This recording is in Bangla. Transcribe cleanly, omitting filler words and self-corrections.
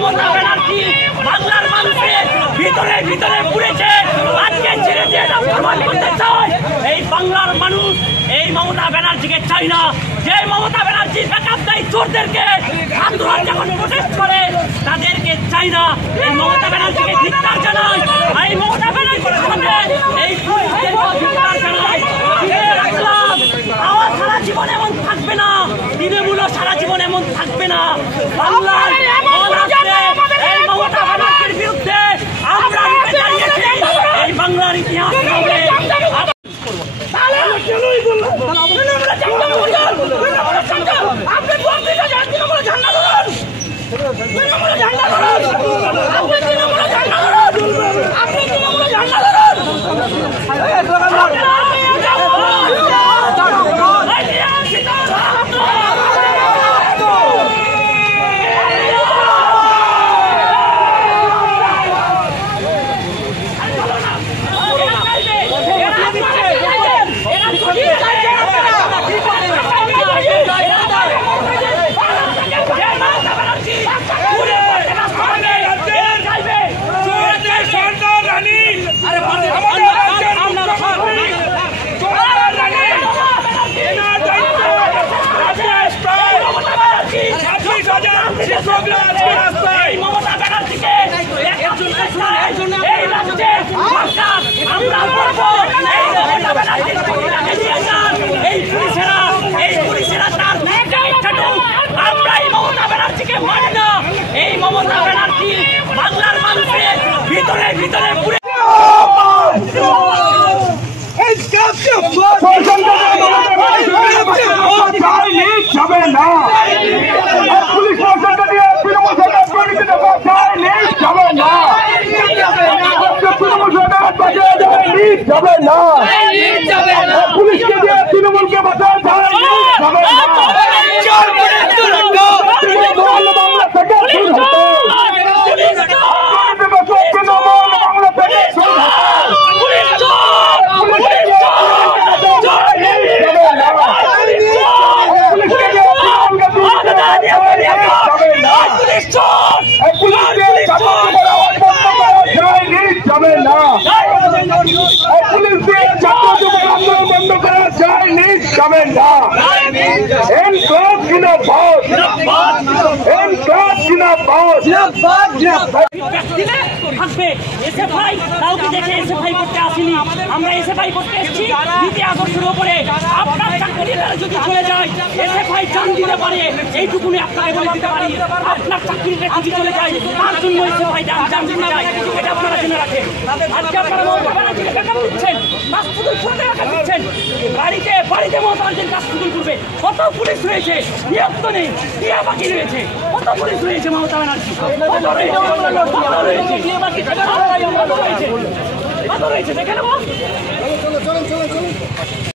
মমতা ব্যানার্জি বাংলার মানুষের ভিতরে ভিতরে পুড়েছে। আজকে ছেড়ে দিয়ে প্রমাণ করতে চায় এই বাংলার মানুষ এই মমতা ব্যানার্জিকে চাই না। যে মমতা ব্যানার্জি ব্যাকআপ দেয় চোরদেরকে, আন্দোলন যখন প্রোটেস্ট করে তাদেরকে চাই না। এই মমতা ব্যানার্জিকে ধিক্কার জানাই। এই মমতা ব্যানার্জির সামনে এই পুলিশদেরকে ধিক্কার জানাই। আমার সারা জীবন এমন থাকবে না, তৃণমূলও সারা জীবন এমন থাকবে না। বাংলার এই মমতা ব্যানার্জির বিরুদ্ধে আমরা দাঁড়িয়েছি। এই বাংলার ইতিহাস হবে। মমতা ব্যানার্জিকে এই রাজ্যে আমরা বলবো এই পুলিশেরা তার আমরা এই মমতা ব্যানার্জিকে মানি না। এই মমতা ব্যানার্জি বাংলার মানুষের ভিতরে ভিতরে পুরে যাবে না। পুলিশ প্রশাসন দিয়ে তৃণমূল সরকার যাবে না। তৃণমূল সরকার বাঁচিয়ে যাবে না। পুলিশকে দিয়ে তৃণমূলকে বাঁচানো যাবে না। বাংলা থেকে যাবে না। পুলিশ দিয়ে আন্দোলন বন্ধ করা যায়নি, যাবে না। কাউকে দেখে এসএফআই করতে আসিনি, আমরা এসএফআই করতে এসেছি নীতি আদর্শের উপরে। আপনার চাকরিটা যদি চলে যায় এসএফআই জান দিতে পারে, এইটুকুনি আপনাকে বলে দিতে পারি। আপনার চাকরিটা যদি চলে যায় তার জন্য এসএফআই জান দিতে যায়, এটা আপনারা জেনে রাখেন। আজকে আপনারা মমতা ব্যানার্জিকে ব্যাকআপ দিচ্ছেন, কাজটুকুল করতে ব্যাকআপ দিচ্ছেন। বাড়িতে বাড়িতে মমতা ব্যানার্জির কাজটুকুল করবে। কত পুলিশ রয়েছে, নিয়োগ তো নেই, ক্রিয়া বাকি রয়েছে। কত পুলিশ রয়েছে মমতা ব্যানার্জি, কত রয়েছে দেখে নেব।